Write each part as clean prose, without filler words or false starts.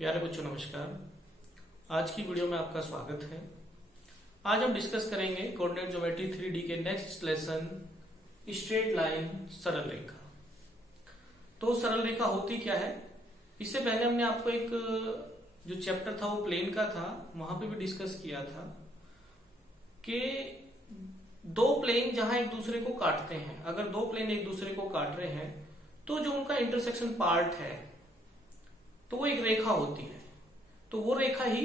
प्यारे बच्चों नमस्कार। आज की वीडियो में आपका स्वागत है। आज हम डिस्कस करेंगे कोऑर्डिनेट ज्योमेट्री 3D के नेक्स्ट लेसन स्ट्रेट लाइन सरल रेखा। तो सरल रेखा होती क्या है, इससे पहले हमने आपको एक जो चैप्टर था वो प्लेन का था, वहां पे भी डिस्कस किया था कि दो प्लेन जहां एक दूसरे को काटते हैं, अगर दो प्लेन एक दूसरे को काट रहे हैं तो जो उनका इंटरसेक्शन पार्ट है तो वो एक रेखा होती है, तो वो रेखा ही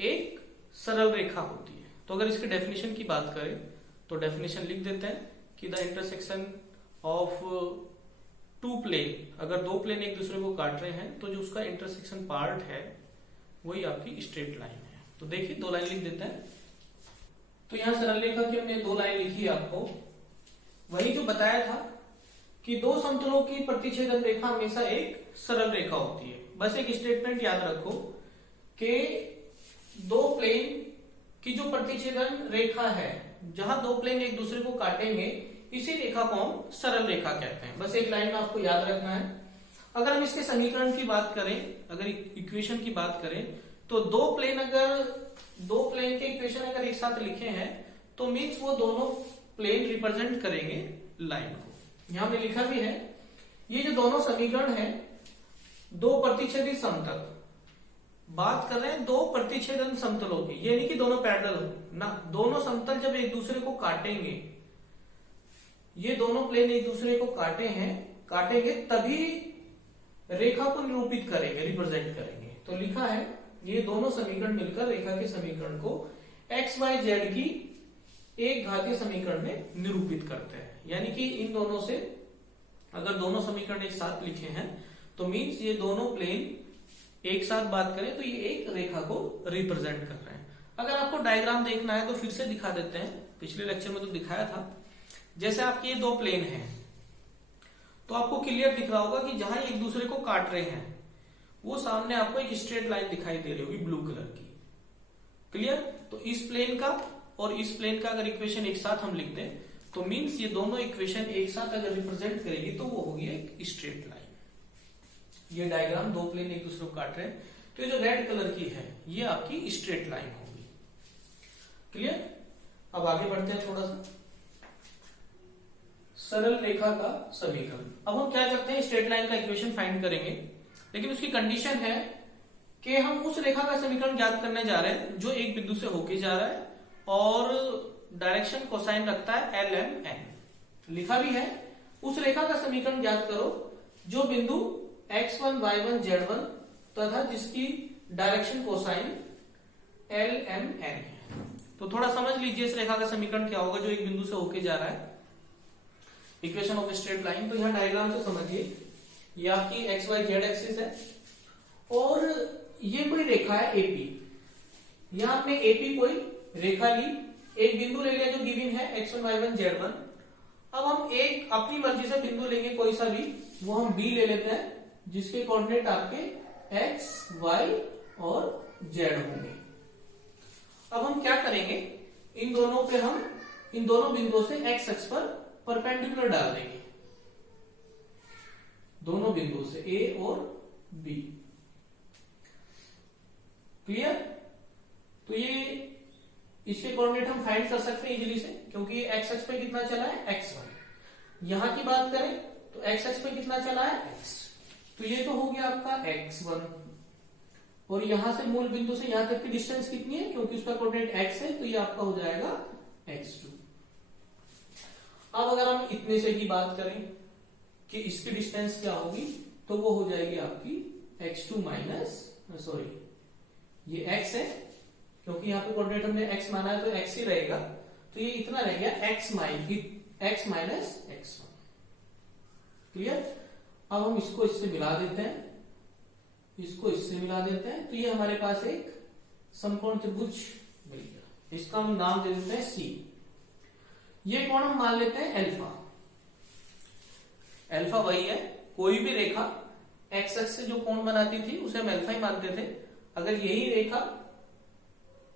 एक सरल रेखा होती है। तो अगर इसके डेफिनेशन की बात करें तो डेफिनेशन लिख देते हैं कि the intersection of two plane, अगर दो प्लेन एक दूसरे को काट रहे हैं तो जो उसका इंटरसेक्शन पार्ट है वही आपकी स्ट्रेट लाइन है। तो देखिए दो लाइन लिख देते हैं। तो यहां सरल रेखा की हमने दो लाइन लिखी है आपको, वही जो बताया था कि दो समतलों की प्रतिच्छेदन रेखा हमेशा एक सरल रेखा होती है। बस एक स्टेटमेंट याद रखो कि दो प्लेन की जो प्रतिच्छेदन रेखा है, जहां दो प्लेन एक दूसरे को काटेंगे, इसी रेखा को हम सरल रेखा कहते हैं। बस एक लाइन में आपको याद रखना है। अगर हम इसके समीकरण की बात करें, अगर इक्वेशन की बात करें, तो दो प्लेन के इक्वेशन अगर एक साथ लिखे हैं तो मीन्स वो दोनों प्लेन रिप्रेजेंट करेंगे लाइन को। यहां पे लिखा भी है, ये जो दोनों समीकरण है दो प्रतिच्छेदित समतल, बात कर रहे हैं दो प्रतिच्छेदन समतलों की, ये नहीं कि दोनों पैरेलल हो ना। दोनों समतल जब एक दूसरे को काटेंगे, ये दोनों प्लेन एक दूसरे को काटेंगे तभी रेखा को निरूपित करेंगे, रिप्रेजेंट करेंगे। तो लिखा है ये दोनों समीकरण मिलकर रेखा के समीकरण को एक्स वाई जेड की एक घातीय समीकरण में निरूपित करते हैं। यानी कि इन दोनों से अगर दोनों समीकरण एक साथ लिखे हैं तो मीन्स ये दोनों प्लेन एक साथ बात करें तो ये एक रेखा को रिप्रेजेंट कर रहे हैं। अगर आपको डायग्राम देखना है तो फिर से दिखा देते हैं, पिछले लेक्चर में तो दिखाया था। जैसे आपके ये दो प्लेन हैं तो आपको क्लियर दिख रहा होगा कि जहां एक दूसरे को काट रहे हैं वो सामने आपको एक स्ट्रेट लाइन दिखाई दे रही होगी ब्लू कलर की। क्लियर? तो इस प्लेन का और इस प्लेन का अगर इक्वेशन एक साथ हम लिख दें तो मीन्स ये दोनों इक्वेशन एक साथ अगर रिप्रेजेंट करेगी तो वो होगी एक स्ट्रेट लाइन। ये डायग्राम दो प्लेन एक दूसरे को काट रहे हैं तो ये जो रेड कलर की है ये आपकी स्ट्रेट लाइन होगी। क्लियर? अब आगे बढ़ते हैं थोड़ा सा। सरल रेखा का समीकरण। अब हम क्या करते हैं, स्ट्रेट लाइन का इक्वेशन फाइंड करेंगे, लेकिन उसकी कंडीशन है कि हम उस रेखा का समीकरण ज्ञात करने जा रहे हैं जो एक बिंदु से होके जा रहा है और डायरेक्शन कोसाइन रखता है LMN। लिखा भी है उस रेखा का समीकरण ज्ञात करो जो बिंदु x1, y1, z1 तथा जिसकी डायरेक्शन कोसाइन LMN है। तो थोड़ा समझ लीजिए इस रेखा का समीकरण क्या होगा जो एक बिंदु से होके जा रहा है। इक्वेशन ऑफ स्ट्रेट लाइन, तो यहां डायग्राम से समझिए, ये आपकी एक्स वाई जेड एक्सिस है और ये कोई रेखा है AP। यहां हमने AP कोई रेखा ली, एक बिंदु ले लिया जो गिवन है x1, y1, z1। अब हम एक अपनी मर्जी से बिंदु लेंगे कोई सा भी, वो हम B ले लेते हैं जिसके कोऑर्डिनेट आपके x, y और z होंगे। अब हम क्या करेंगे, इन दोनों बिंदुओं से x अक्ष पर परपेंडिकुलर डाल देंगे, दोनों बिंदुओं से A और B। क्लियर? तो ये इसके कोऑर्डिनेट हम फाइंड कर सकते हैं इजीली से, क्योंकि ये x अक्ष पे कितना चला है x1। यहां की बात करें तो x अक्ष पे कितना चला है x, तो ये तो हो गया आपका x1 और यहां से मूल बिंदु से यहां तक की डिस्टेंस कितनी है, क्योंकि उसका कोऑर्डिनेट x है तो ये आपका हो जाएगा x2। अब अगर हम इतने से ही बात करें कि इसकी डिस्टेंस क्या होगी तो वो हो जाएगी आपकी x2 माइनस, सॉरी ये x है क्योंकि यहाँ पे कोऑर्डिनेट हमने x माना है तो x ही रहेगा, तो ये इतना रह गया x माइनस x1। क्लियर? अब हम इसको इससे मिला देते हैं, इसको इससे मिला देते हैं, तो ये हमारे पास एक समकोण त्रिभुज मिल गया। इसका हम नाम दे देते हैं C। ये कोण हम मान लेते हैं अल्फा। अल्फा वही है, कोई भी रेखा x अक्ष से जो कोण बनाती थी उसे हम अल्फा ही मानते थे। अगर यही रेखा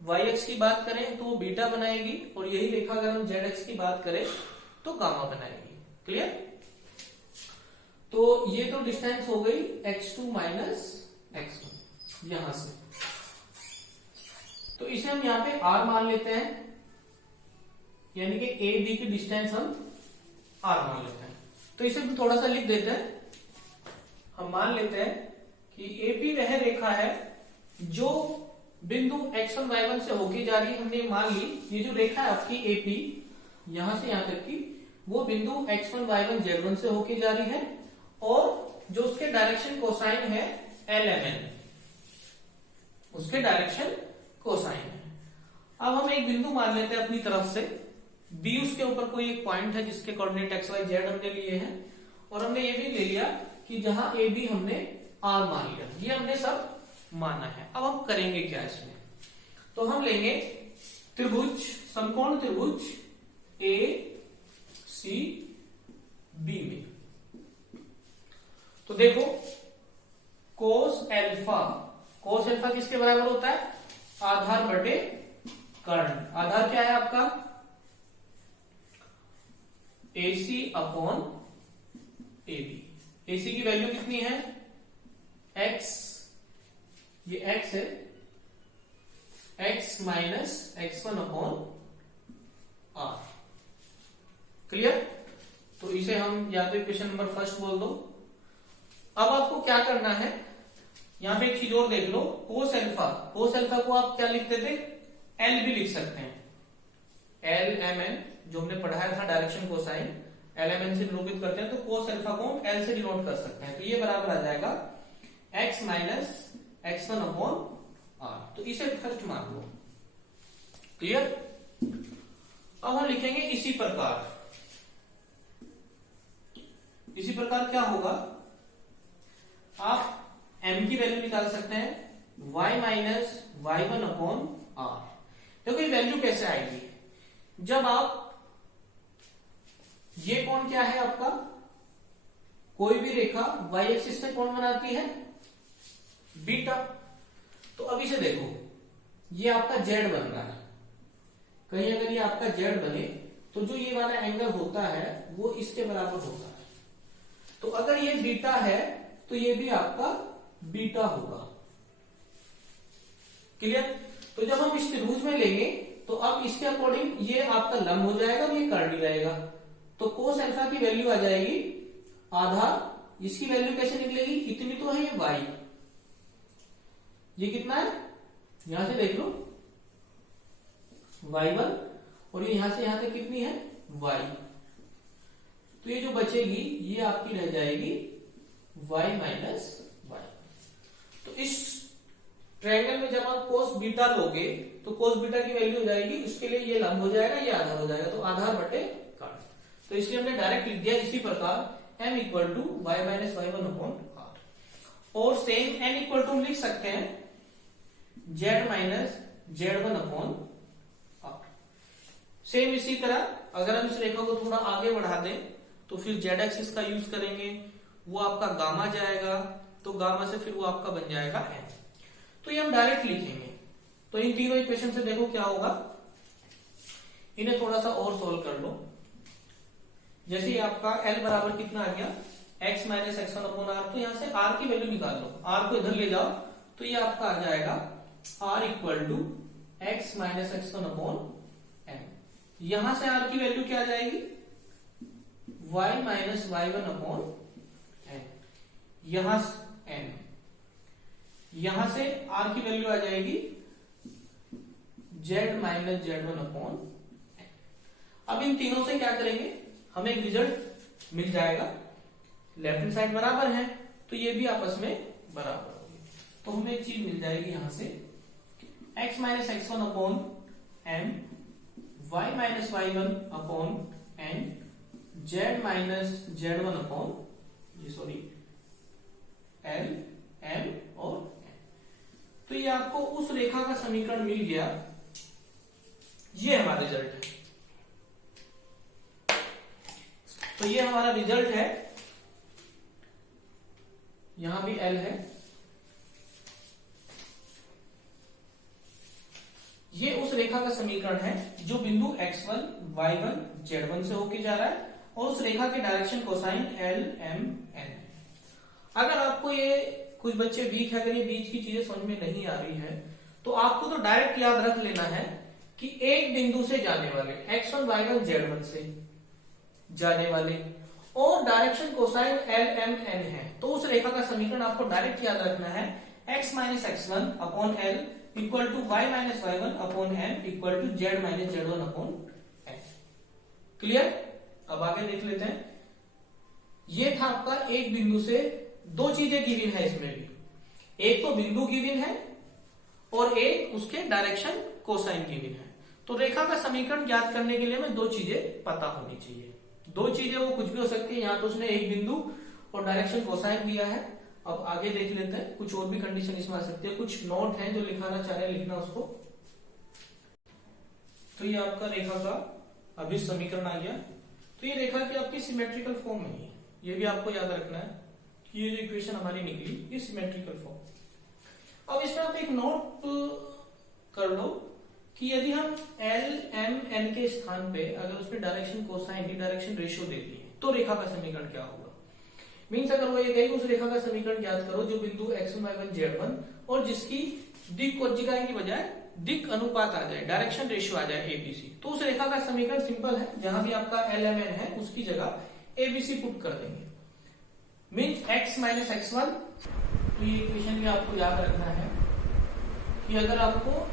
y अक्ष की बात करें तो वो बीटा बनाएगी और यही रेखा अगर हम z अक्ष की बात करें तो गामा बनाएगी। क्लियर? तो ये तो डिस्टेंस हो गई x2 माइनस x1, यहां से, तो इसे हम यहां पे r मान लेते हैं, यानी कि ए बी की डिस्टेंस हम r मान लेते हैं। तो इसे भी थोड़ा सा लिख देते हैं। हम मान लेते हैं कि एपी वह रेखा है जो बिंदु x1 y1 से होके जा रही है। हमने मान ली ये जो रेखा है आपकी एपी, यहां से यहां तक की, वो बिंदु x1 y1 z1 से होके जा रही है, और जो उसके डायरेक्शन कोसाइन है lmn, उसके डायरेक्शन कोसाइन है। अब हम एक बिंदु मान लेते हैं अपनी तरफ से B, उसके ऊपर कोई एक पॉइंट है जिसके कोऑर्डिनेट x y z हमने लिए हैं, और हमने ये भी ले लिया कि जहां ए बी हमने r मान लिया। ये हमने सब माना है। अब हम करेंगे क्या इसमें, तो हम लेंगे त्रिभुज, समकोण त्रिभुज ए सी बी में। तो देखो कोस एल्फा, कोस एल्फा किसके बराबर होता है, आधार बटे कर्ण। आधार क्या है आपका, AC अपॉन AB। AC की वैल्यू कितनी है, x, ये x है, x minus x1 upon r। Clear. तो इसे हम या तो इक्वेशन नंबर फर्स्ट बोल दो। अब आपको क्या करना है, यहां पे एक चीज और देख लो, कोस एल्फा, कोस एल्फा को आप क्या लिखते थे, L भी लिख सकते हैं, LMN जो हमने पढ़ाया था डायरेक्शन कोसाइन, LMN से निरूपित करते हैं, तो कोस एल्फा को हम L से डिनोट कर सकते हैं। तो ये बराबर आ जाएगा x minus x1 upon r। तो इसे फर्स्ट मान लो। क्लियर। अब हम लिखेंगे इसी प्रकार, इसी प्रकार क्या होगा, आप m की वैल्यू निकाल सकते हैं, y minus y1 upon r। देखो ये वैल्यू कैसे आएगी, जब आप, ये कोण क्या है आपका, कोई भी रेखा y एक्सिस से कोण बनाती है बीटा। तो अब इसे देखो, ये आपका z बन रहा है, कहीं अगर ये आपका z बने तो जो ये वाला एंगल होता है वो इसके बराबर होता है। तो अगर ये बीटा है तो ये भी आपका बीटा होगा। क्लियर। तो जब हम इस त्रिभुज में लेंगे तो अब इसके अकॉर्डिंग ये आपका लंब हो जाएगा और ये कर्णी रहेगा। तो कोस अल्फा की वैल्यू आ जाएगी आधा, इसकी वैल्यू कैसे निकलेगी, इतनी तो है ये y, ये कितना है, यहां से देख लो y1, और ये यहां से यहां तक कितनी है y। तो ये जो बचेगी ये आपकी रह जाएगी y माइनस y। तो इस ट्रायंगल में जब आप कोस बीटा लोगे तो कोस बीटा की वैल्यू हो जाएगी, उसके लिए ये लंब हो जाएगा, ये आधार हो जाएगा, तो आधार बटे कर्ण। तो इसलिए हमने डायरेक्ट लिख दिया इसी प्रकार m equal to y minus y1 upon r। और सेम n इक्वल टू हम लिख सकते हैं z minus z1 upon r। Same इसी तरह अगर हम इस रेखा को थोड़ा आगे बढ़ा दें तो फिर z एक्सिस का यूज करेंगे, वो आपका गामा जाएगा, तो गामा से फिर वो आपका बन जाएगा n। तो ये हम डायरेक्ट लिखेंगे। तो इन तीनों इक्वेशन से देखो क्या होगा, इन्हें थोड़ा सा और सोल्व कर लो। जैसे ये आपका L बराबर कितना आ गया, x minus x1 upon r। तो यहां से r की वैल्यू निकाल लो, r को इधर ले जाओ, तो ये आपका आ जाएगा r equal to x minus x1 upon m। यहां से r की वैल्यू क्या आ जाएगी, y minus y1 upon m। यहां m, यहां से r की वैल्यू आ जाएगी z minus z1 upon m। अब इन तीनों से क्या करेंगे, हमें एक रिजल्ट मिल जाएगा, लेफ्ट हैंड साइड बराबर है तो ये भी आपस में बराबर होगी। तो हमें एक चीज मिल जाएगी यहां से x minus x1 upon m, y minus y1 upon n, z minus z1 upon l, m और n। तो ये आपको उस रेखा का समीकरण मिल गया, ये हमारा रिजल्ट है। तो ये हमारा रिजल्ट है, यहां भी L है, ये उस रेखा का समीकरण है जो बिंदु x1, y1, z1 से होके जा रहा है, और उस रेखा के direction cosine L, M, N। अगर आपको ये कुछ बच्चे वीक है, अगर ये बीच की चीजें समझ में नहीं आ रही है तो आपको तो डायरेक्ट याद रख लेना है कि एक बिंदु से जाने वाले x1 y1 z1 से जाने वाले और direction cosine L M N है, तो उस रेखा का समीकरण आपको डायरेक्ट याद रखना है x minus x1 upon L equal to y minus y1 upon M equal to z minus z1 upon N. Clear? अब आगे देख लेते हैं। ये था आपका एक बिंदु से, दो चीजें गिवन है इसमें भी, एक तो बिंदु गिवन है और एक उसके डायरेक्शन कोसाइन गिवन है। तो रेखा का समीकरण ज्ञात करने के लिए हमें दो चीजें पता होनी चाहिए। दो चीजें वो कुछ भी हो सकती है, यहां तो उसने एक बिंदु और डायरेक्शन कोसाइन दिया है। अब आगे देख लेते हैं, कुछ और भी कंडीशन इसमें आ सकती है, कुछ नोट है जो लिखाना चाह रहे हैं, लिखना उसको। तो ये आपका रेखा का अभी समीकरण आ गया। तो ये रेखा की आपकी सिमेट्रिकल फॉर्म में है, ये भी आपको याद रखना है कि ये जो इक्वेशन हमारी निकली ये सिमेट्रिकल फॉर्म। अब इसमें आप एक नोट कर लो कि यदि हम एल एम एन के स्थान पे अगर उसमें डायरेक्शन कोसाइन की डायरेक्शन रेशियो दे दी है तो रेखा का समीकरण क्या होगा। मीन्स अगर वो ये कही उस रेखा का समीकरण ज्ञात करो जो बिंदु x1 y1 z1 और जिसकी दिक कोज्जिकाएं की बजाय दिक अनुपात आ जाए, डायरेक्शन रेशियो आ जाए एबीसी, तो उस रेखा का समीकरण सिंपल है, जहां भी आपका एल एम एन है उसकी जगह एबीसी पुट कर देंगे। Means x minus x1। तो ये इक्वेशन भी आपको याद रखना है कि अगर आपको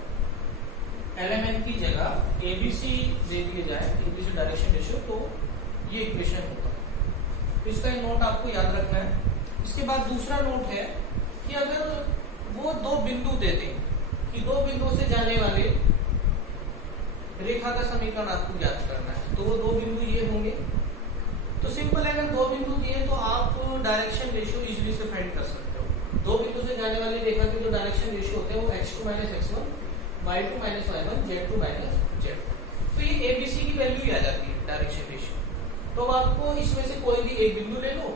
एलिमेंट की जगह एबीसी दे दिए जाए, एबीसी डायरेक्शन रेशियो, तो ये इक्वेशन होगा। तो इसका नोट आपको याद रखना है। इसके बाद दूसरा नोट है कि अगर वो दो बिंदु दे दें कि दो बिंदुओं से जाने वाले रेखा का समीकरण आपको ज्ञात करना है, तो वो दो बिंदु ये होंगे। तो सिंपल है, अगर दो बिंदु दिए तो आप डायरेक्शन रेशियो इजीली से फाइंड कर सकते हो। दो बिंदु से जाने वाली रेखा के जो डायरेक्शन रेशियो होते हैं वो x2 minus x1 y2 minus y1 z2 minus z2। तो ये एबीसी की वैल्यू ही आ जाती है डायरेक्शन रेशियो। तो अब आपको इसमें से कोई भी एक बिंदु ले लो,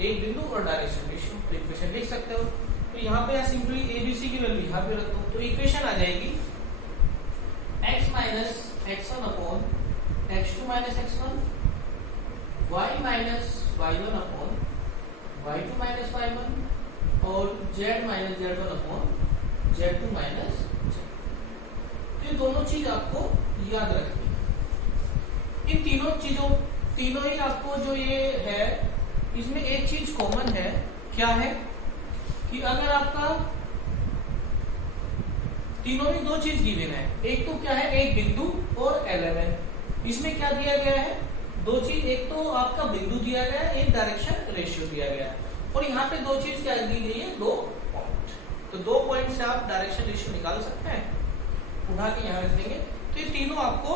एक बिंदु और डायरेक्शन रेशियो, इक्वेशन लिख सकते हो। तो यहाँ पे सिंपली एबीसी की वैल्यू यहाँ पे रख दो, तो इक्वेशन आ जाएगी x minus x1 upon x2 minus x1 y minus y1 upon y2 minus y1 और z minus z1 upon z2 minus z। ये दोनों चीज आपको याद रखनी है। इन तीनों ही आपको जो ये है, इसमें एक चीज कॉमन है, क्या है कि अगर आपका तीनों ही दो चीज गिवन है, एक तो क्या है, एक बिंदु और एलिमेंट। इसमें क्या दिया गया है, दो चीज, एक तो आपका बिंदु दिया गया है, एक डायरेक्शन रेशियो दिया गया है, और यहाँ पे दो चीज क्या दी गई है, दो पॉइंट। तो दो पॉइंट से आप डायरेक्शन रेशियो निकाल सकते हैं, उठा के यहाँ रख देंगे। तो ये तीनों आपको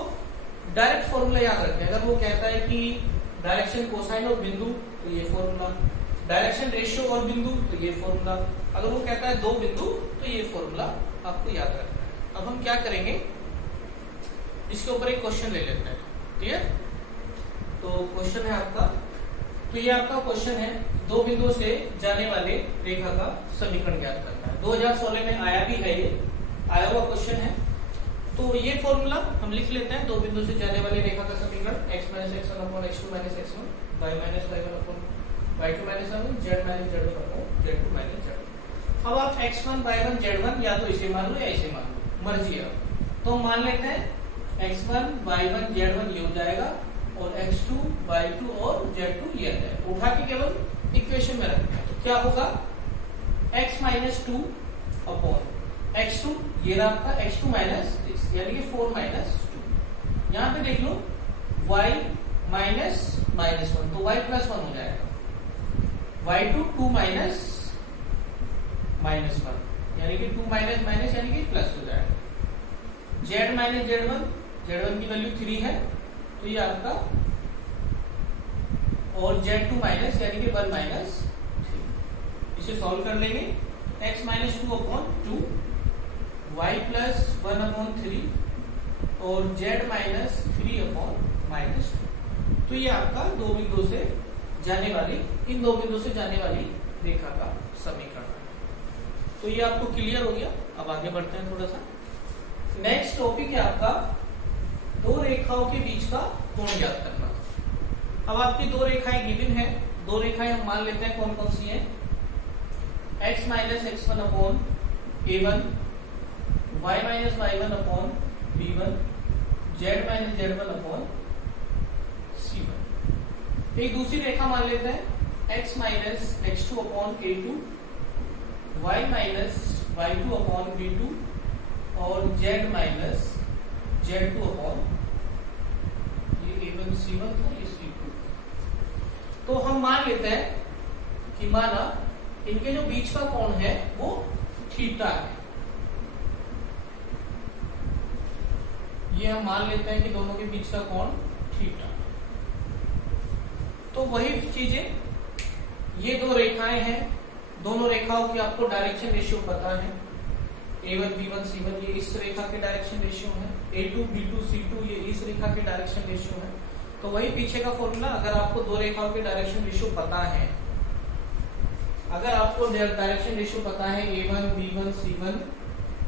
डायरेक्ट फॉर्मूला याद रखें। अगर वो कहता है कि डायरेक्शन कोसाइन और बिंदु तो ये फॉर्मूला, डायरेक्शन रेशियो और बिंदु तो ये फॉर्मूला, अगर वो कहता है दो बिंदु तो ये फॉर्मूला आपको याद रखना है। अब हम क्या करेंगे, इसके ऊपर एक क्वेश्चन ले लेते हैं। क्लियर? तो क्वेश्चन है आपका, तो ये आपका क्वेश्चन है, दो बिंदुओं से जाने वाले रेखा का समीकरण ज्ञात करना है। 2016 में आया भी है, ये आया हुआ क्वेश्चन है। तो ये फॉर्मूला हम लिख लेते हैं, दो बिंदु से जाने वाली रेखा का समीकरण x minus x1 upon x2 minus x1 y minus y1 upon y2 minus y1 z minus z1 upon z2 minus z1। अब आप x1 y1 z1 या तो इसे मान लो या इसे मान लो, मर्जी है। तो मान लेते हैं x1 y1 z1 ये हो जाएगा और x2 y2 और z2 ये आ जाएगा। उठा के केवल इक्वेशन में रखना है। तो क्या होगा, x माइनस 2 अपॉन x2, ये रहा आपका x2 माइनस 6 यानी कि 4 माइनस 2। यहाँ पे देख लो y माइनस माइनस 1 तो y प्लस 1 हो जाएगा, y2 2 माइनस माइनस 1 यानी कि 2 माइनस माइनस यानी कि प्लस हो जाएगा, z माइनस z1 की वैल्यू 3 है तो ये आपका, और z2 माइनस यानी कि 1 माइनस 3। इसे सॉल्व कर लेंगे, x minus 2 upon 2 y plus 1 upon 3 और z माइनस 3 अपॉन माइनस 2। तो ये आपका दो बिंदु से जाने वाली, इन दो बिंदु से जाने वाली रेखा का समीकरण है। तो ये आपको क्लियर हो गया। अब आगे बढ़ते हैं थोड़ा सा। नेक्स्ट टॉपिक है आपका दो रेखाओं के बीच का कोण ज्ञात करना। अब आपकी दो रेखाएं गिवन है, दो रेखाएं हम मान लेते हैं कौन कौन सी हैं, x minus x1 upon a1, y minus y1 upon b1, z minus z1 upon c1। एक दूसरी रेखा मान लेते हैं x minus x2 upon a2, y minus y2 upon b2 और z माइनस z2 अपॉन ये a1 c1 था, ये c2। तो हम मान लेते हैं कि माना इनके जो बीच का कोण है वो थीटा है। ये हम मान लेते हैं कि दोनों के बीच का कोण थीटा। तो वही चीजें, ये दो रेखाएं हैं, दोनों रेखाओं की आपको डायरेक्शन रेशियो पता है। a1 b1 c1 ये इस रेखा के डायरेक्शन रेशियो है, a2 b2 c2 ये इस रेखा के डायरेक्शन रेशियो है। तो वही पीछे का फॉर्मूला, अगर आपको दो रेखाओं के डायरेक्शन रेशियो पता है, अगर आपको डायरेक्शन रेशियो पता है a1 b1 c1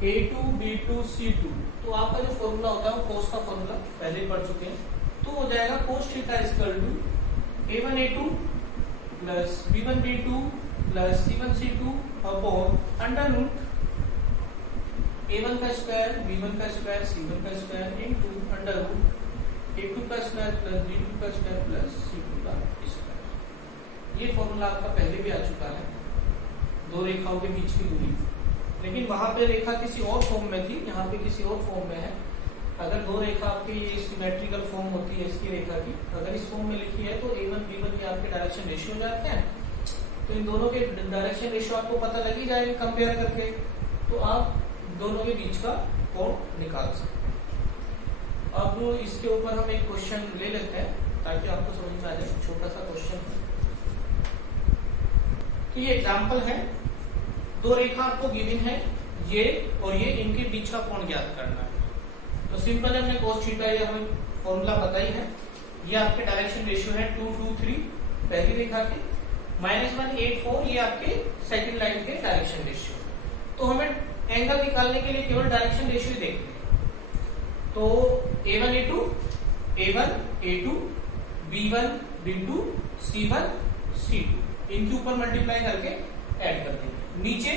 a2 b2 c2, तो आपका जो फॉर्मूला होता है वो कोस का फॉर्मूला पहले ही पढ़ चुके हैं। तो हो जाएगा cos theta equal to a1 a2 plus b1 b2 plus c1 c2 upon under root a1 का स्क्वायर b1 का स्क्वायर c1 का square into under root a2 का स्क्वायर प्लस b2 का स्क्वायर प्लस c2 का square. ये formula आपका पहले भी आ चुका है, दो रेखाओं के बीच की दूरी। लेकिन वहां पे रेखा किसी और फॉर्म में थी, यहाँ पे किसी और फॉर्म में है। अगर दो रेखा आपकी ये सिमेट्रिकल फॉर्म होती है इसकी रेखा की, अगर इस फॉर्म में लिखी है तो a1 b1 ये आपके डायरेक्शन रेशियो हो जाते हैं। तो इन दोनों के डायरेक्शन रेशियो आपको पता लग ही जाएगा कंपेयर करके, तो आप दोनों के बीच का कोण निकाल सकते हैं। अब इसके ऊपर हम एक क्वेश्चन ले लेते हैं ताकि आपको समझ में आ जाए, छोटा सा क्वेश्चन है। तो ये एग्जांपल है, दो रेखा आपको गिवन है ये और ये, इनके बीच का कोण ज्ञात करना है। तो सिंपल है, हमने कोस थीटा ये हमें फॉर्मूला पता ही है। ये आपके डायरेक्शन रेशियो है 2 2 3 पहली रेखा के, -1 8 4 ये आपके सेकंड लाइन के डायरेक्शन रेशियो। तो हमें एंगल निकालने के लिए केवल डायरेक्शन रेशियो ही देखते हैं। तो a1 a2 a1 a2 b1 b2 c1 c2 इनके ऊपर मल्टीप्लाई करके ऐड कर देंगे। नीचे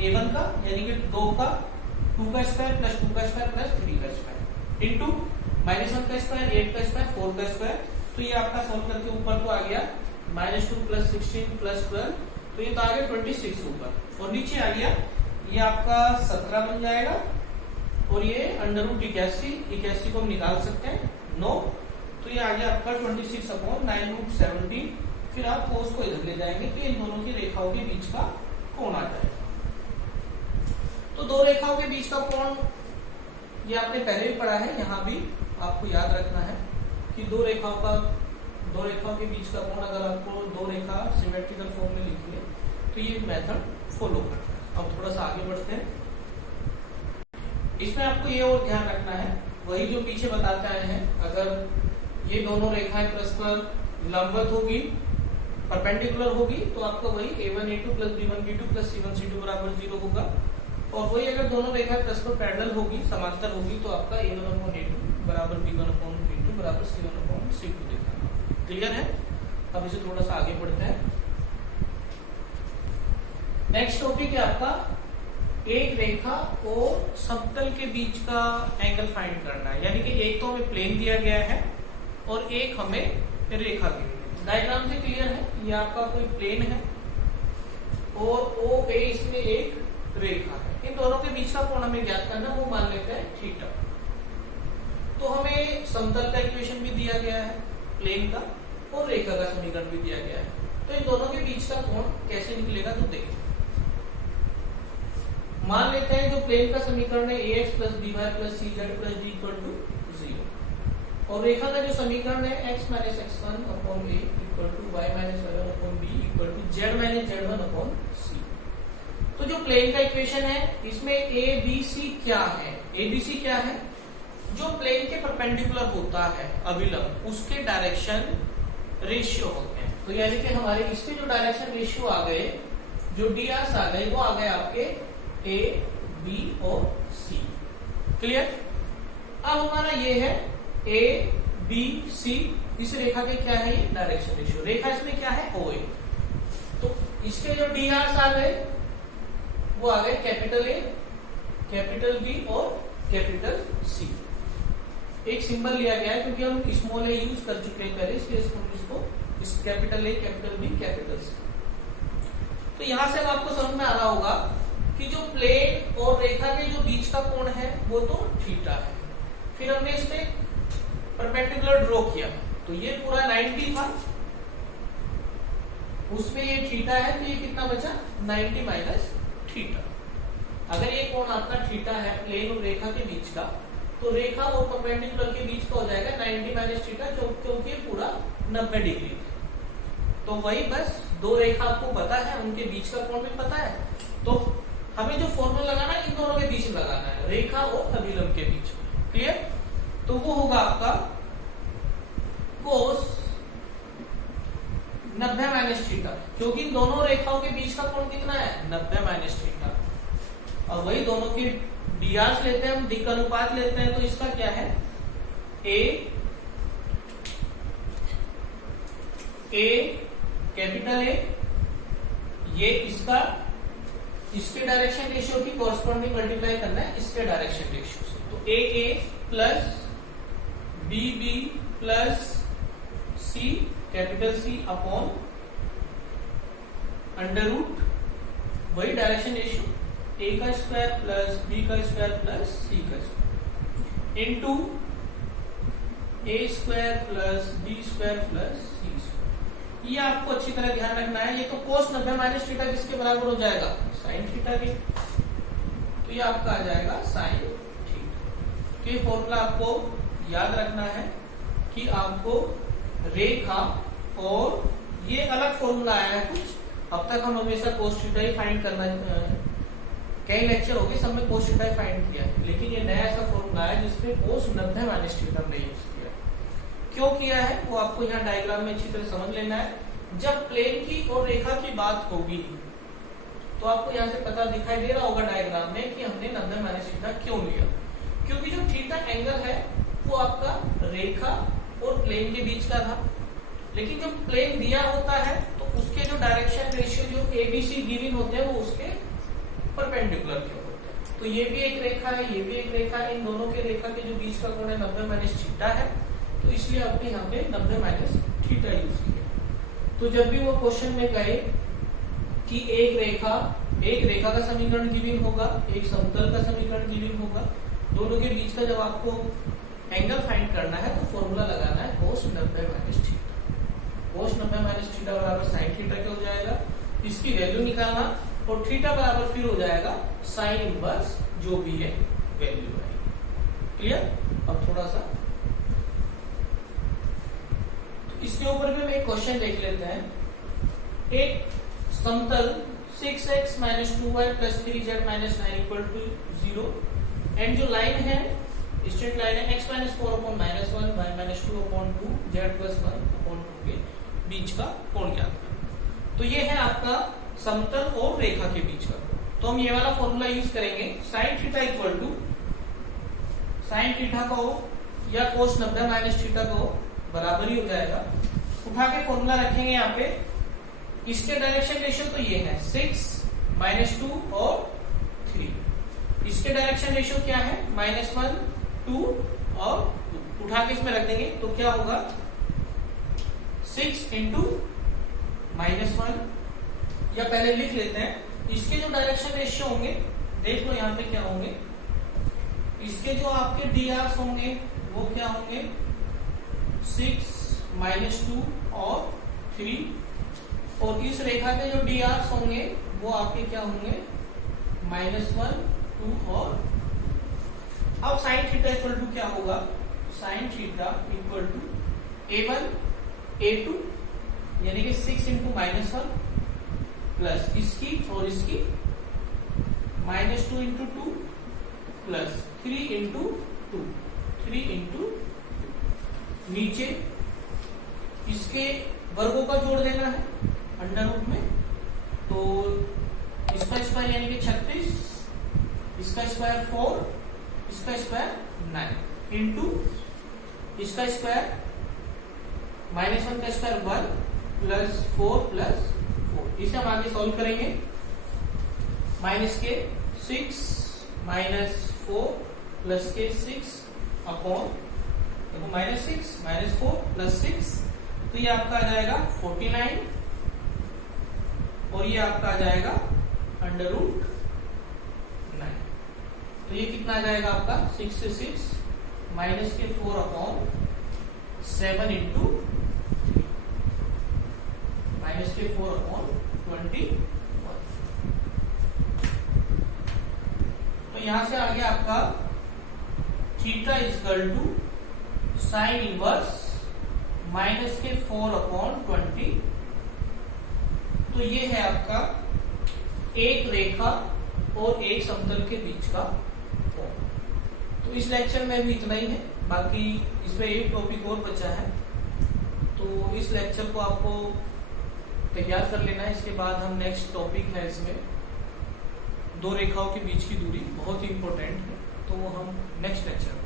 a1 का यानी कि 2 का 2 का स्क्वायर प्लस 2 का स्क्वायर प्लस 3 का स्क्वायर इनटू -1 का स्क्वायर 8 का स्क्वायर 4 का स्क्वायर। तो ये आपका सॉल्व करके ऊपर तो आ गया -2 प्लस 16 प्लस 12, तो ये तो आ गया 26 ऊपर, और नीचे आ गया ये आपका 17 बन जाएगा, और ये अंडर रूट 81 को हम निकाल सकते हैं 9, तो ये आ गया आपका 26 अपॉन 9 रूट 17। फिर आप कोस को इधर ले जाएंगे तो इन दोनों की रेखाओं के बीच का कोण आ जाएगा। तो दो रेखाओं के बीच का कोण ये आपने पहले भी पढ़ा है, यहाँ भी आपको याद रखना है कि दो रेखाओं के बीच का कोण, अगर आपको दो रेखा सिमेट्रिकल फॉर्म में लिखी है तो ये मेथड फॉलो करना है। अब थोड़ा सा आगे बढ़ते हैं। इसमें आपको ये और ध्यान रखना है, वही जो पीछे बताते आए हैं, अगर ये दोनों रेखाएं परस्पर लंबवत होगी, परपेंडिकुलर होगी, तो आपका वही a1 a2 plus b1 b2 plus c1 c2 बराबर 0 होगा। और वही अगर दोनों रेखाएं परस्पर पैरेलल होगी, समांतर होगी, तो आपका a1 अपॉन a2 बराबर b1 अपॉन b2 बराबर c1 अपॉन c2 देखना। क्लियर है? अब इसे थोड़ा सा आगे बढ़ते हैं। नेक्स्ट टॉपिक है आपका एक रेखा और समतल के बीच का एंगल फाइंड करना है। यानी कि एक तो हमें प्लेन दिया गया है और एक हमें रेखा दी गई है। डायग्राम से क्लियर है, ये आपका कोई प्लेन है और OA इसमें एक रेखा है। इन दोनों के बीच का कोण हमें ज्ञात करना, वो मान लेते हैं थीटा। तो हमें समतल का इक्वेशन भी दिया गया है, प्लेन का, और रेखा का समीकरण भी दिया गया है। तो इन दोनों के बीच का कोण कैसे निकलेगा तो देखिए। मान लेते हैं जो प्लेन का समीकरण है ax plus by plus cz plus d equal to 0, और रेखा का जो समीकरण है x minus x1 upon a equal to y minus y1 upon b equal to z minus z1 upon c। तो जो प्लेन का इक्वेशन है इसमें a b c क्या है? a b c क्या है? जो प्लेन के परपेंडिकुलर होता है अभिलंब, उसके डायरेक्शन रेशियो होते हैं। तो यानी कि हमारे इसके जो डायरेक्शन रेशियो आ गए, जो ds आ गए, वो आ गए आपके A, B और C। क्लियर? अब हमारा ये है A, B, C, इस रेखा के क्या है? ये डायरेक्शन रेशियो। रेखा इसमें क्या है? OA। तो इसके जो drs आ गए वो आ गए कैपिटल ए, कैपिटल बी और कैपिटल सी। एक सिंबल लिया गया है क्योंकि हम स्मॉल ए यूज कर चुके हैं पहले, इसलिए इसको इस capital A, capital B, capital C. तो यहां से अब आपको समझ में आ रहा होगा कि जो प्लेन और रेखा के जो बीच का कोण है वो तो थीटा है। फिर हमने इस पे परपेंडिकुलर ड्रॉ किया, तो ये पूरा 90 था, उसमें ये थीटा है, तो ये कितना बचा 90 माइनस थीटा। अगर ये कोण आपका थीटा है प्लेन और रेखा के बीच का, तो रेखा और परपेंडिकुलर के बीच का हो जाएगा 90 माइनस थीटा, क्योंकि ये पूरा 90 डिग्री है। तो वही बस दो रेखा आपको पता है, उनके बीच का कोण भी पता है, तो हमें जो फॉर्मूला लगाना है इन दोनों के बीच में लगाना है, रेखा और अभिलंब के बीच में। क्लियर? तो वो होगा आपका कोस 90 माइनस थीटा, क्योंकि इन दोनों रेखाओं के बीच का कोण कितना है 90 माइनस थीटा। और वही दोनों के डीआर लेते हैं हम, दिक् अनुपात लेते हैं, तो इसका क्या है ए कैपिटल ए, ये इसका इसके डायरेक्शन रेशियो की कॉरस्पॉन्डिंग मल्टीप्लाई करना है इसके डायरेक्शन रेशियो से। तो A plus B plus C capital C upon under root वही डायरेक्शन रेशियो ए का स्क्वायर प्लस बी का स्क्वायर प्लस सी का square into A square plus B square plus C square. ये आपको अच्छी तरह ध्यान रखना है। ये तो कोस 90 माइनस थीटा किसके बराबर हो जाएगा साइन थीटा के, तो ये आपका आ जाएगा साइन थीटा। तो ये फॉर्मूला आपको याद रखना है कि आपको रेखा, और ये अलग फॉर्मूला आया है कुछ, अब तक हम हमेशा कोस थीटा ही फाइंड करना, कई लेक्चर हो गए सब में कोस थीटा ही फाइंड किया है, लेकिन ये नया ऐसा फॉर्मूला है जिसमें कोस 90 माइनस थीटा हमने यूज किया। क्यों किया है वो आपको यहाँ डायग्राम में अच्छी तरह समझ लेना है। जब प्लेन की और रेखा की बात होगी तो आपको यहाँ से पता दिखाई दे रहा होगा डायग्राम में कि हमने 90 माइनस थीटा क्यों लिया, क्योंकि जो थीटा एंगल है वो आपका रेखा और प्लेन के बीच का था, लेकिन जब प्लेन दिया होता है तो उसके जो डायरेक्शन रेशियो जो एबीसी गिवन होते हैं वो उसके परपेंडिकुलर के होते हैं। तो ये भी एक रेखा है, ये भी एक रेखा है, इन दोनों के रेखा के जो बीच का कोण है 90 माइनस थीटा है, तो इसलिए आपने यहाँ पे 90 माइनस थीटा यूज किया। तो जब भी वो क्वेश्चन में गए कि एक रेखा का समीकरण गिवन होगा, एक समतल का समीकरण गिवन होगा, दोनों के बीच का जब आपको एंगल फाइंड करना है तो फॉर्मूला लगाना है कोस 90 माइनस थीटा। कोस 90 माइनस थीटा बराबर साइन थीटा क्या हो जाएगा, इसकी वैल्यू निकालना, और थीटा बराबर फिर हो जाएगा साइन इनवर्स जो भी है वैल्यू आएगी। क्लियर? अब थोड़ा सा इसके ऊपर भी हम एक क्वेश्चन देख लेते हैं। एक समतल 6x minus 2y plus 3z minus 9 equal to 0, and जो लाइन है स्ट्रेट लाइन है x minus 4 upon minus 1, y minus 2 upon 2, z plus 1 upon 2 के बीच का कोण ज्ञात करना। तो ये है आपका समतल और रेखा के बीच का कोण। तो हम ये वाला फॉर्मूला यूज करेंगे, sine theta equal to sine theta का हो या कोस 90 माइनस थीटा का हो बराबर ही हो जाएगा। उठा के फॉर्मूला रखेंगे यहाँ पे, इसके डायरेक्शन रेशियो तो ये है 6 माइनस 2 और 3, इसके डायरेक्शन रेशियो क्या है -1 2 और 2, उठा के इसमें रख देंगे तो क्या होगा 6 इंटू -1, या पहले लिख लेते हैं इसके जो डायरेक्शन रेशियो होंगे, देख लो यहाँ पे क्या होंगे, इसके जो आपके डीआर होंगे वो क्या होंगे 6 माइनस 2 और 3, और इस रेखा के जो डीआर होंगे वो आपके क्या होंगे -1 2 और, अब साइन थीटा इक्वल टू क्या होगा, sign theta equal to a1 a2 यानी कि 6 इंटू -1 प्लस इसकी और इसकी -2 इंटू 2 प्लस 3 इंटू 2, 3 इंटू नीचे इसके वर्गों का जोड़ देना है अंडर रूट में, तो इसका स्क्वायर यानी कि 36, इसका स्क्वायर 4, इसका स्क्वायर 9 इंटू इसका स्क्वायर -1 का स्क्वायर 1 प्लस 4 प्लस 4, इसे हम आगे सॉल्व करेंगे। माइनस के 6 माइनस 4 प्लस के 6 अपॉन, देखो -6 -4 प्लस 6, तो ये आपका आ जाएगा 49 और ये आपका आ जाएगा √9। तो ये कितना आ जाएगा आपका 6 से 6 माइनस के 4 अपॉन 7 इंटू माइनस के 4 अपॉन 21। तो यहां से आ गया आपका theta equal to sine inverse minus के 4 अपॉन 20। तो ये है आपका एक रेखा और एक समतल के बीच का कोण। तो इस लेक्चर में भी इतना ही है, बाकी इसमें एक टॉपिक और बचा है, तो इस लेक्चर को आपको तैयार कर लेना है। इसके बाद हम नेक्स्ट टॉपिक है, इसमें दो रेखाओं के बीच की दूरी बहुत ही इंपॉर्टेंट है, तो वो हम नेक्स्ट लेक्चर में